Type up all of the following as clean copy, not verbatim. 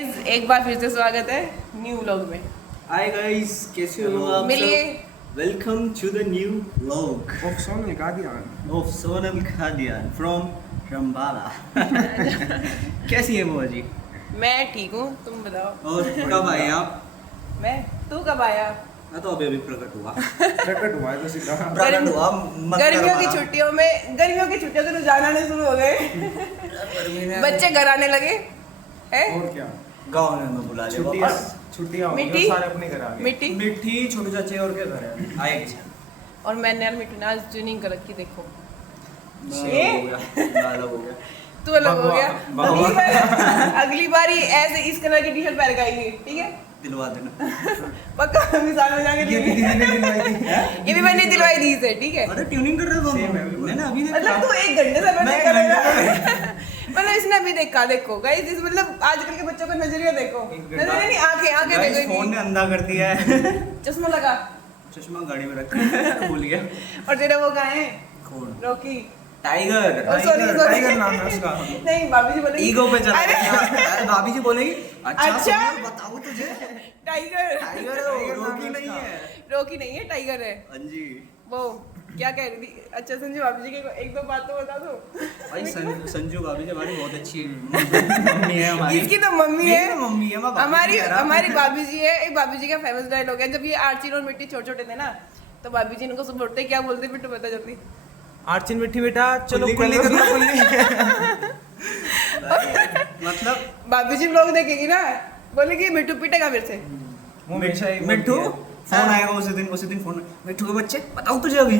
एक बार फिर से स्वागत है न्यू व्लॉग में। हाय गाइस, कैसे हो आप मिलिए। सब? Welcome to the new vlog of Sonal Kadian. Of Sonal Khadiyan from Rambala. कैसी है बुआ जी? मैं ठीक हूँ, तुम बताओ। और कब आए आप? तू कब आया? मैं तो अभी प्रकट हुआ। प्रकट हुआ है तो सीधा प्रकट हुआ मत गर्मियों की करवाना। छुट्टियों से तो जाना आने शुरू हो गए। गर्मी में बच्चे घर आने लगे हैं। और क्या गाँव में मैं बुला लिया छुट्टियां वापस। छुट्टियां हो गई, मिट्टी? सारे अपने घर आ गए। मिट्टी मिट्टी छोटे चाचे और के घर है आएगी। और मैंने यार मिट्टी ने आज ट्यूनिंग कर रखी, देखो ये हो गया, गाला हो गया। तू अलग हो गया। भगवान। अगली बार ऐसे इस कलर की टी शर्ट पहन के आएगी, ठीक है? दिलवा देना। पक्का मिसाल में जाके ये भी किसी ने दिलवाई थी। ये भी मैंने दिलवाई दी से, ठीक है? अरे ट्यूनिंग कर रहे हो Same है, बिल्कुल। मैंने अभी मतलब तू 1 घंटे से मैं बैठे एक करेगा। मतलब इसने अभी देखा, देखो गाइस, इस मतलब आजकल के बच्चों का नजरिया देखो, नजरिया नहीं, आंखें गाइस देखो फोन इनकी। ने अंधा कर दिया है। चश्मा लगा। चश्मा गाड़ी में रखा भूल गया। और तेरा वो कहाँ है? कौन? Rocky. Tiger. sorry, sorry। Tiger नाम है उसका। नहीं, भाभी जी बोलेगी ईगो पे चल अरे अरे भाभी जी बोलेगी अच्छा अच्छा। सोनल, बताओ तुझे टाइगर। टाइगर है, टाइगर वो, नाम रोकी है नहीं उसका। है। रॉकी नहीं है, टाइगर है हाँ जी। वो। क्या कह रही थी? अच्छा संजू, भाभी जी के 1-2 बात तो बता दो। भाई संजू भाभी जी हमारी बहुत अच्छी मम्मी है हमारी। इसकी तो मम्मी मेरी है। तो मम्मी है, मैं भाभी हमारी नहीं कह रहा। हमारी भाभी जी है। एक भाभी जी का फेमस डायलॉग है, जब ये आर्चिन और मिट्टी छोटे छोटे थे ना, तो भाभी जी इनको सब बोलते क्या बोलते, बिट्टू बता जल्दी। आर्चिन मिट्टी बेटा चलो कुल्ली कुल्ली कर कर लो, लो मतलब भाभी जी ब्लॉग देखेगी ना, बोलेगी मिट्टू पीटेगा मेरे से। वो हमेशा ही मिट्टू बोलती फोन आएगा उसी दिन फोन। मिट्टू के बच्चे बताओ तुझे अभी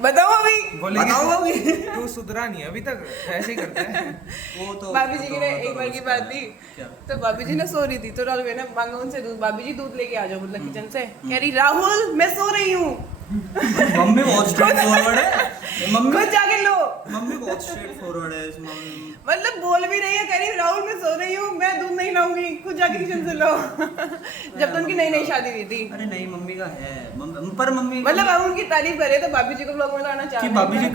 बताओ अभी। है। बोलेगी बताओ अभी। तू सुधरा नहीं है अभी तक, ऐसे ही करता है। वो तो भाभी जी की ने एक बार की बात थी, क्या? तो भाभी जी ने सो रही थी, तो राहुल ने मांगा उनसे दूध। भाभी जी दूध लेके आ जाओ, मतलब किचन से। कह रही राहुल मैं सो रही हूँ, मम्मी बहुत स्ट्रेट फॉरवर्ड है। मम्मी खुद जाके लो। मम्मी बहुत स्ट्रेट फॉरवर्ड है। मम्मी मतलब बोल भी नहीं है, कह रही राहुल मैं सो रही हूँ, मैं दूध नहीं लाऊंगी, खुद जाके किचन से लो। जब तो उनकी नई नई शादी हुई थी। अरे नहीं, मम्मी का है पर मम्मी मतलब हम उनकी तारीफ करें तो भाभी जी को ब्लॉग में लाना चाहते कि हैं। भाभी जी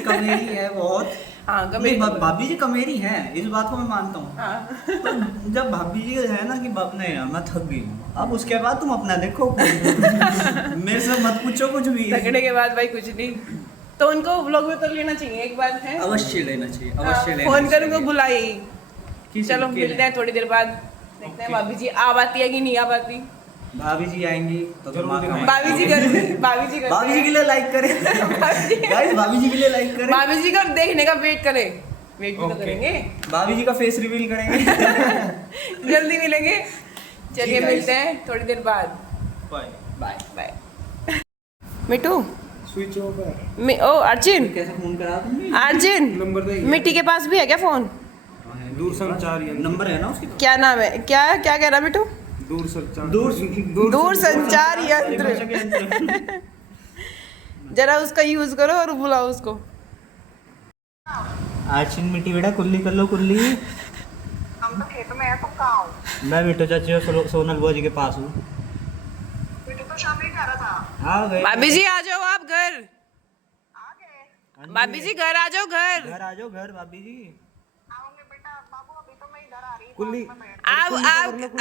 कमेरी है बहुत। हाँ, नहीं, कमेरी। भाभी जी कमेरी है, इस बात को मैं मानता हूँ। हाँ। तो जब भाभी जी है ना कि नहीं यार मैं थक गई हूँ, अब उसके बाद तुम अपना देखो। मेरे से मत पूछो कुछ भी। झगड़े के बाद भाई कुछ नहीं, तो उनको ब्लॉग में तो लेना चाहिए एक बार, है? अवश्य लेना चाहिए, अवश्य लेना फोन चाहिए। करूँगा, बुलाई। किसी चलो के मिलते हैं थोड़ी देर बाद, देखते हैं ओके। भाभी जी आ पाती है कि नहीं आ पाती। भाभी जी आएंगी तो जरूर दिमाग दिखाएंगे। हमारा- भाभी जी कर भाभी जी भाभी जी के लिए लाइक करें। गाइस भाभी जी के लिए लाइक करें। भाभी जी का देखने का वेट करें, वेट भी तो ओके। करेंगे। भाभी जी का फेस रिवील करेंगे। जल्दी मिलेंगे। चलिए guys। मिलते हैं थोड़ी देर बाद। Bye bye bye. Mittu, switch off है। ओ अर्जुन, कैसे फोन करा तुमने? अर्जुन नंबर दे मिट्टी के पास भी है क्या फोन? दूरसंचार यंत्र। नंबर है ना उसके पास? क्या नाम है, क्या कह रहा मिट्टू? दूरसंचार दूर संचार यंत्र। जरा उसका यूज करो और बुलाओ उसको। आर्चिन मिट्टी बेटा कुल्ली कर लो कुल्ली। हम तो खेत में है, तुम कहाँ हो? मैं बिट्टू चाची और सोनल बुआ जी के पास हूँ। बेटे तो शाम ही कह रहा था। आ गए। भाभी जी आ जाओ आप घर। आ गए? भाभी जी घर आ जाओ घर। घर आ जाओ घर भाभी जी। आओगे बेटा। बाबू अभी तो मैं इधर आ रही हूँ। कुल्ली। पास में बैठ। आप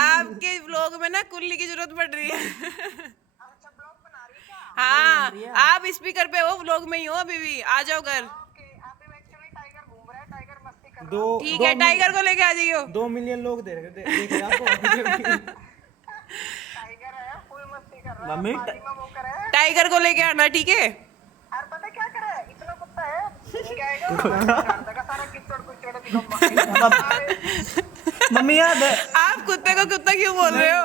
आपके व्लॉग में ना कुल्ली की जरूरत पड़ रही है। अच्छा ब्लॉग बना रही है क्या? हाँ, आप स्पीकर पे हो, व्लॉग में ही हो अभी भी। आ जाओ घर। ओके, अभी एक्चुअली टाइगर घूम रहा है, टाइगर मस्ती कर रहा दो ठीक है, टाइगर को लेके आ जाइयो। 2 मिलियन लोग देख रहे आपको। है। टाइगर है, फुल मस्ती कर रहा है। मम्मी, पानी में वो करे। टाइगर को लेके आना, ठीक है? और पता है क्या करे? इतना कुत्ता है, क्या आएगा? सारा किचड़ कुचड़ दिखा। मम्मी याद है? आप कुत्ते को कुत्ता क्यों बोल रहे हो? एक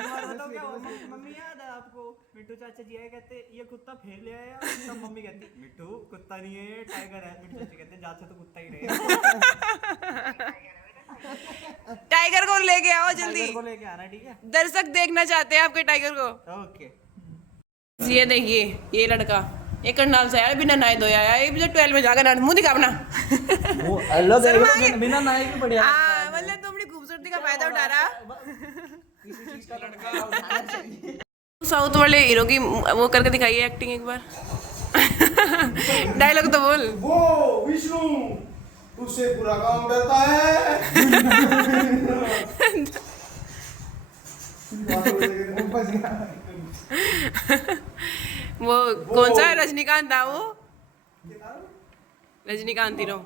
बार बताओ क्या हुआ? मम्मी याद है आपको? मिट्टू चाचा जी आए कहते ये कुत्ता फेर ले आया, तब मम्मी कहती मिट्टू कुत्ता नहीं है टाइगर है। मिट्टू चाचा कहते जाते तो कुत्ता ही रहेगा। टाइगर को लेके आओ जल्दी। टाइगर को लेके आना, ठीक है? दर्शक देखना चाहते हैं आपके टाइगर को। ओके। ये देखिए, ये लड़का, ये करनाल से आया, बिना नहाए धोए आया। ये मुझे 12 में जाकर मुंह दिखा अपना। वो अलग शर्मा के- बिना नाई के बढ़िया। हाँ, मतलब तुम अपनी खूबसूरती का फायदा उठा रहा। किसी चीज का लड़का उठाना चाहिए। साउथ वाले हीरो की वो करके दिखाइए एक्टिंग एक बार। डायलॉग तो बोल। वो विष्णु उससे पूरा गांव डरता है। वो कौन सा है, रजनीकांत था वो, रजनीकांत हीरो।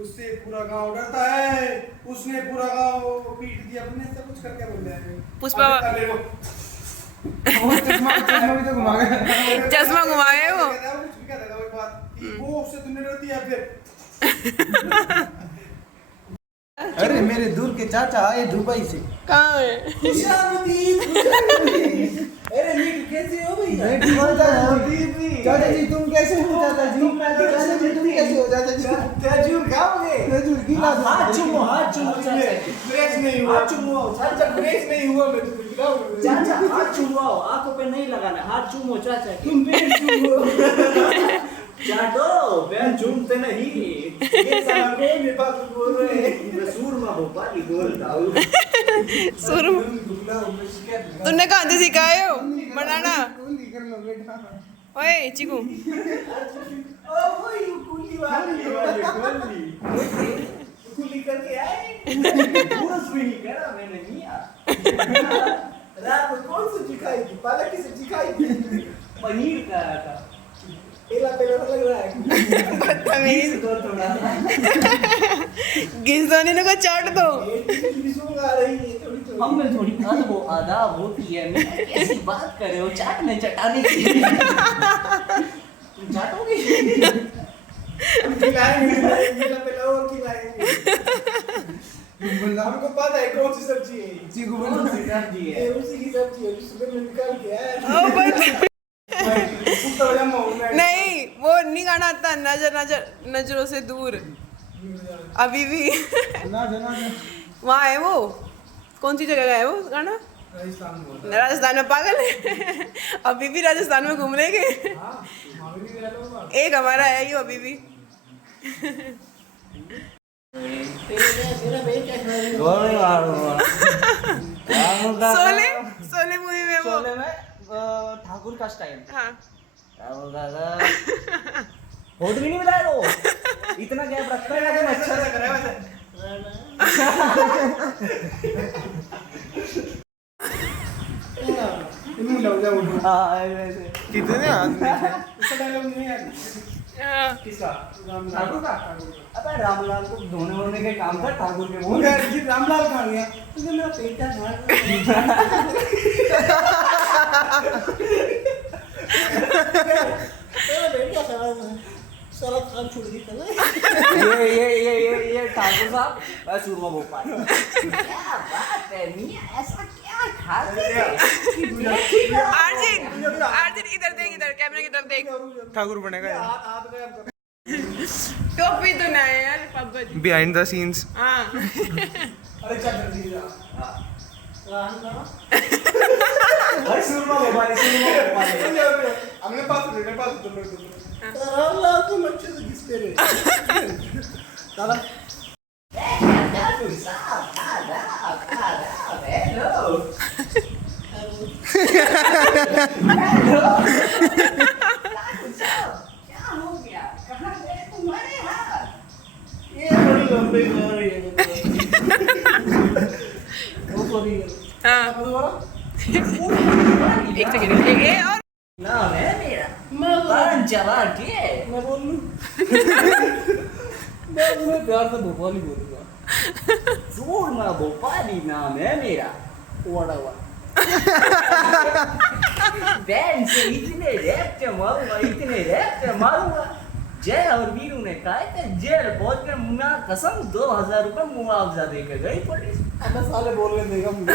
उससे पूरा गांव डरता है, उसने पूरा गांव पीट दिया अपने से, कुछ करके बोल रहा है पुष्पा चश्मा भी तो घुमा गया, चश्मा घुमाए वो। कुछ भी कहता था वो बात कि वो उससे तुमने डरती है फिर। अरे मेरे दूर के चाचा आए दुबई से। कहाँ है? अरे नीटू कैसे हो भैया? मैं ठीक हूं चाचा जी, तुम कैसे हो चाचा जी? चाचा जी तुम कैसे हो चाचा जी? खजूर खाओगे? खजूर गीला हाथ चूमो चाचा। फ्रेश नहीं हुआ, हाथ चूमो चाचा, फ्रेश नहीं हुआ मैं तुम्हें खिलाऊंगा चाचा। हाथ चूमो, आंखों पे नहीं लगाना, हाथ चूमो चाचा। तुम भी चूमो चाटो, मैं चूमते नहीं। ये साला कौन है बात बोल रहे हैं? मैं सूरमा भोपाली बोलता हूँ। तुमने कहाँ से सिखाए हो बनाना? ओए चिकू, कुली करके आए। पूछ भी नहीं करा मैंने मियां। रात को कौन सी चिकाई थी? पालक की सब्जी खाई थी, पनीर का था। पेला लग रहा है। बदतमीज, तो थोड़ा गिरजाने को चाट दो। आ रही है थोड़ी हम में थोड़ी वो आदाब होती है। मैं कैसी बात कर रहे हो चाटने चटाने की? तुम चाटोगे? खिलाएंगे पेला और खिलाएंगे। हमको पता है कौन सी सब्जी है। चीकू कौन सी सब्जी है? ये उसी की सब्जी है, सुबह में निकाल के आया। ओ बदतमीज। तो जमा हो गया। नहीं, वो नहीं गाना आता, नजरों से दूर। अभी भी ना वहाँ है वो, कौन सी जगह है वो गाना? राजस्थान में। पागल है। अभी भी राजस्थान में घूम रहे के। एक हमारा है यो अभी भी। सोले मूवी में वो। शोले में ठाकुर का स्टाइल। हाँ, राहुल दादा होट भी नहीं मिलाया वो। इतना गैप रखता है कि अच्छा लग रहा है वैसे। इन्हीं लग जाओ। हाँ वैसे कितने आदमी इसका डायलॉग नहीं है हाँ। किसका? ठाकुर का। अबे रामलाल को धोने वोने के काम था ठाकुर के। वो यार ये रामलाल कहाँ गया? तुझे मेरा पेटा सारा काम छोड़ दी था ना। ये ठाकुर साहब मैं सूरमा भोपाल। क्या बात है मियां, ऐसा क्या खाते हैं? अर्जुन इधर देख, इधर कैमरे की तरफ देख। ठाकुर बनेगा टोपी तो ना है यार पापा जी। Behind the scenes. हाँ। अरे चल जल्दी जा। भाई सूरमा भोपाल हमने पास तो रामलाल तुम अच्छे से घिसते रहे। चला ठाकुर साहब आदाब हेलो। ठाकुर साहब क्या हो गया? कहाँ गए तुम्हारे हाथ? ये बड़ी लंबी कहानी है। वो सॉरी हाँ। एक सेकंड, एक और नाम है मेरा पान चला के। मैं बोल लूं। मैं तुम्हें प्यार से भोपाली बोलूंगा। सूरमा भोपाली नाम है मेरा। वाड़ा बैंड से इतने रैप के मारूंगा। जय और वीरू ने कहा कि जेल पहुंचकर मुन्ना कसम 2000 रुपए मुआवजा देकर गई पुलिस। अब साले बोलने देगा मुझे।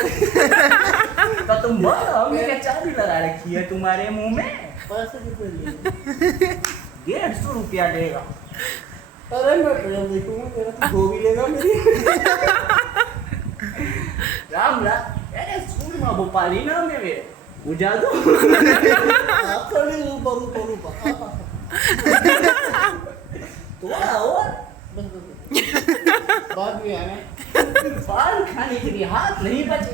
तो तुम बोलो हमने क्या चाबी लगा रखी है तुम्हारे मुंह में? पैसे कितने लिए? 150 रुपया देगा। अरे मैं ट्रेन देखूंगा तेरा तो धो भी लेगा मेरी। राम अरे सूरमा भोपाली नाम है मेरे। बुझा दो। आप थोड़ी ऊपर। थोड़ा और बाद में आना। बाल खाने के लिए हाथ नहीं बचे।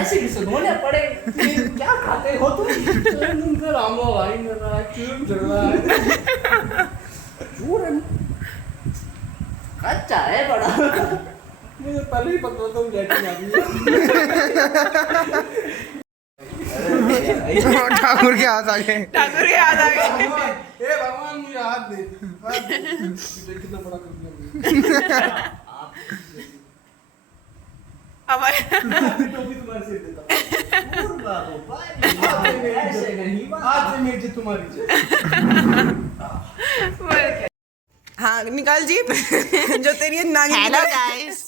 ऐसे ही से धोने पड़े। क्या खाते हो तुम? उनका रामला भाई कर रहा है, क्यों चल रहा है? झूठ है। अच्छा है बड़ा। मुझे पहले ही पता था गेटिंग आ गई। ठाकुर के हाथ आ गए। ठाकुर के हाथ आ गए। हे भगवान मुझे हाथ दे। कितना बड़ा कर दिया। हमारे टोपी तुम्हारे सिर देता। ऐसे नहीं बात। आज से मेरी तुम्हारी। हाँ निकाल जीप जो तेरी ये नागिन हेलो की तरह- गाइस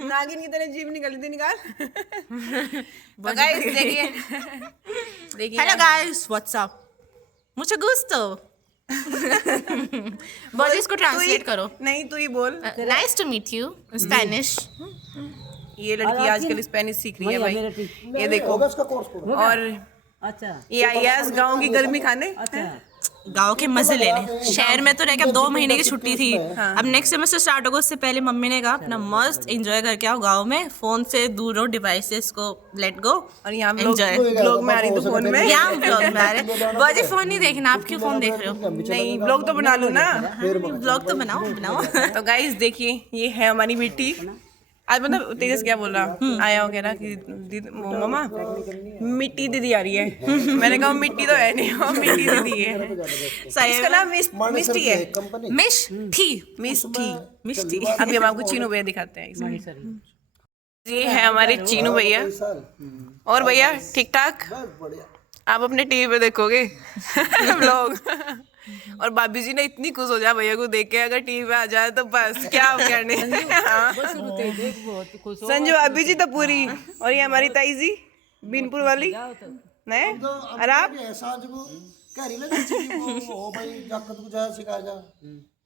नागिन की तरह जीप निकली थी, निकाल। तो गाइस देखिए देखिए हेलो गाइस व्हाट्सअप मुझे गुस्तो बोल इसको ट्रांसलेट करो नहीं तू ही बोल। Nice to meet you Spanish ये लड़की आजकल स्पेनिश सीख रही है भाई, ये देखो। उसका कोर्स करो। और अच्छा ये आई है गाँव की गर्मी खाने। गाँव के मजे लेने। शहर में तो रह के अब 2 महीने की छुट्टी थी, अब नेक्स्ट सेमेस्टर स्टार्ट होगा, उससे पहले मम्मी ने कहा अपना मस्त एंजॉय करके आओ गाँव में, फोन से दूर रहो, डिवाइसेस को लेट गो और यहाँ एंजॉय। ब्लॉग में आ रही तो फोन में। क्या ब्लॉग में आ रहे वजह फोन नहीं देखना, आप क्यों फोन देख रहे हो? नहीं ब्लॉग तो बना लूँ ना। ब्लॉग तो बनाओ बनाओ। तो गाइस देखिए ये है हमारी मिट्टी। आज मतलब तेजस क्या बोल रहा आया हो, कह रहा कि मम्मा मिट्टी दीदी आ रही है। मैंने कहा मिट्टी तो है नहीं, वो मिट्टी दीदी है। इसका नाम मिस्टी है। मिस्टी। अभी हम आपको चीनू भैया दिखाते हैं इसमें। ये है हमारे चीनू भैया। और भैया ठीक ठाक? आप अपने टीवी पे देखोगे व्लॉग। और भाभी जी ने इतनी खुश हो जाए भैया को देख के, अगर टीवी में आ जाए तो बस क्या करने। संजू भाभी जी तो पूरी। और ये हमारी ताई जी बीनपुर वाली नहीं। और आप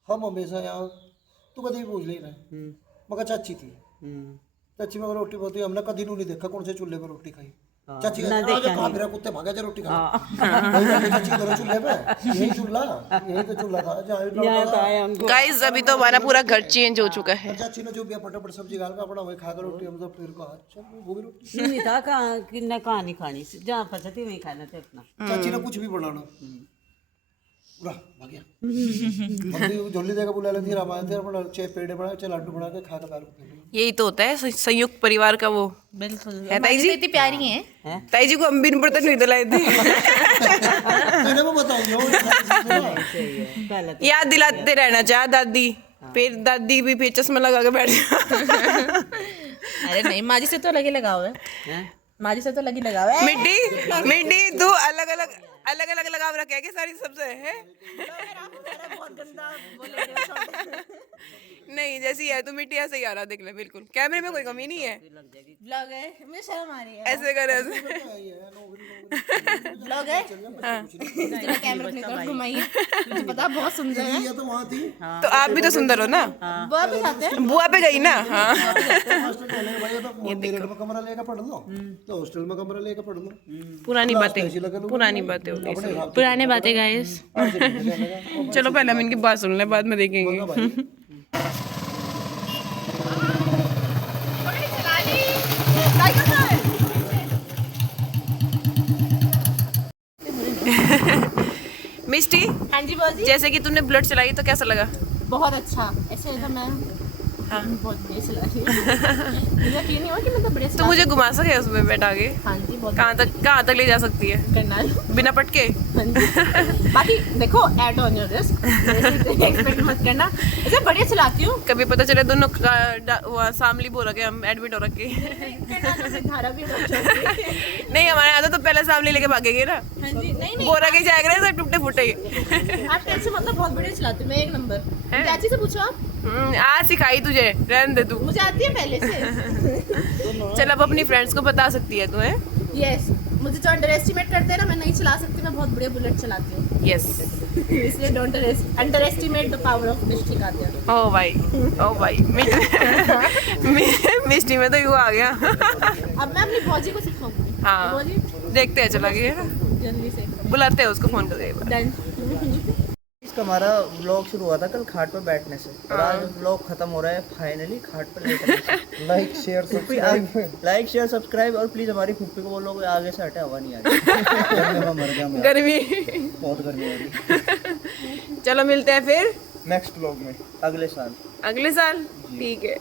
हम हमेशा यहाँ तू कभी पूछ लेना मगर चाची थी। चाची मगर रोटी बहुत हमने कभी नहीं देखा कौन से चूल्हे पर रोटी खाई। चाची मेरा कुत्ते भागा जा रोटी खा। चाची करो चूल्हे पे, यही तो चूल्हा था। गाइस अभी तो हमारा पूरा घर चेंज हो चुका है। चाची ने जो भी फटाफट सब्जी डाल का अपना वही खाकर रोटी हम तो फिर कहा चल वो भी रोटी। नहीं था कहाँ नहीं खानी, जहाँ फंसती वहीं खाना थे अपना। चाची ने कुछ भी बनाना पूरा भाग्या। हम झोली देकर बुला लेती रामायण थे अपना चेप पेड़े बना के लड्डू बना के खा कर पैर। यही तो होता है संयुक्त परिवार का वो। बिल्कुल है ताई जी? इतनी प्यारी है ताई जी को हम बीनपुर तक नहीं दिलाए थे। मैंने वो बताऊंगा याद दिलाते रहना चाहे दादी, फिर दादी भी फिर चश्मा लगा के बैठ जाए। अरे नहीं माँ जी से तो लगी लगाओ है, माँ जी से तो लगी लगाओ है। मिट्टी तू अलग अलग लगाव रखे कि सारी सबसे है। नहीं जैसी है तू मिट्टी ऐसे ही आ रहा, देख ले बिल्कुल कैमरे में कोई कमी नहीं है। ब्लॉग है, मुझे शर्म आ रही है। ऐसे कर ऐसे। ब्लॉग है जरा कैमरा अपनी तरफ घुमाइए, मुझे पता बहुत सुंदर है। ये तो वहाँ थी तो आप भी तो सुंदर हो ना। बुआ पे जाते हैं, बुआ पे गई ना। हाँ हॉस्टल चले भाई तो मेरठ में कमरा लेकर पढ़ लो तो हॉस्टल में कमरा लेकर पढ़ लो। पुरानी बातें हो गई। पुराने बातें गाइस। चलो पहले हम इनकी बात सुन ले, बाद में देखेंगे। मिस्टी हाँ जी बोल जी। जैसे कि तूने बुलेट चलाई तो कैसा लगा? बहुत अच्छा, ऐसे तो मैं बहुत बढ़िया चला रही हूँ। मुझे यकीन नहीं हुआ कि मैं तो बढ़िया तो चला मुझे घुमा सके उसमें बैठा के? हाँ जी बहुत कहाँ तक ले जा सकती है करनाल। बिना पटके? हाँ जी। बाकी देखो at on your risk, expect मत करना, ऐसे बढ़िया चलाती हूँ। कभी पता चले दोनों शामली बोल रखे हम एडमिट हो रखे। करनाल में धारा भी हो जाती है। नहीं हमारे यहाँ तो पहले शामली लेके भागेंगे ना, हाँ जी नहीं बोल रखे जाएगा ना सब टूटे फूटे। आप टेंशन मतलब बहुत बढ़िया चलाती हूँ मैं, एक नंबर। चाची से पूछो आप, आज सिखाई तुझे, रहने दे तू। मुझे आती है पहले से। चल अब अपनी फ्रेंड्स को बता सकती है तू है। यस मुझे जो अंडर एस्टिमेट करते हैं ना, मैं नहीं चला सकती, मैं बहुत बढ़िया बुलेट चलाती हूँ। यस इसलिए don't underestimate the power of Misty का दिया। ओ भाई मिस्टी में तो यू आ गया। अब मैं अपनी भौजी को सिखाऊंगी। हाँ भौजी देखते हैं, चला गया जल्दी से बुलाते हैं उसको फोन करके। डन। इसका हमारा व्लॉग शुरू हुआ था कल खाट पर बैठने से, और आज व्लॉग खत्म हो रहा है फाइनली खाट पर लेटने से। लाइक शेयर सब्सक्राइब और प्लीज हमारी फुप्पी को बोलो आगे से हटे, हवा नहीं आ रही। मर गया मैं, गर्मी बहुत गर्मी हो रही। चलो मिलते हैं फिर नेक्स्ट व्लॉग में अगले साल। अगले साल ठीक है।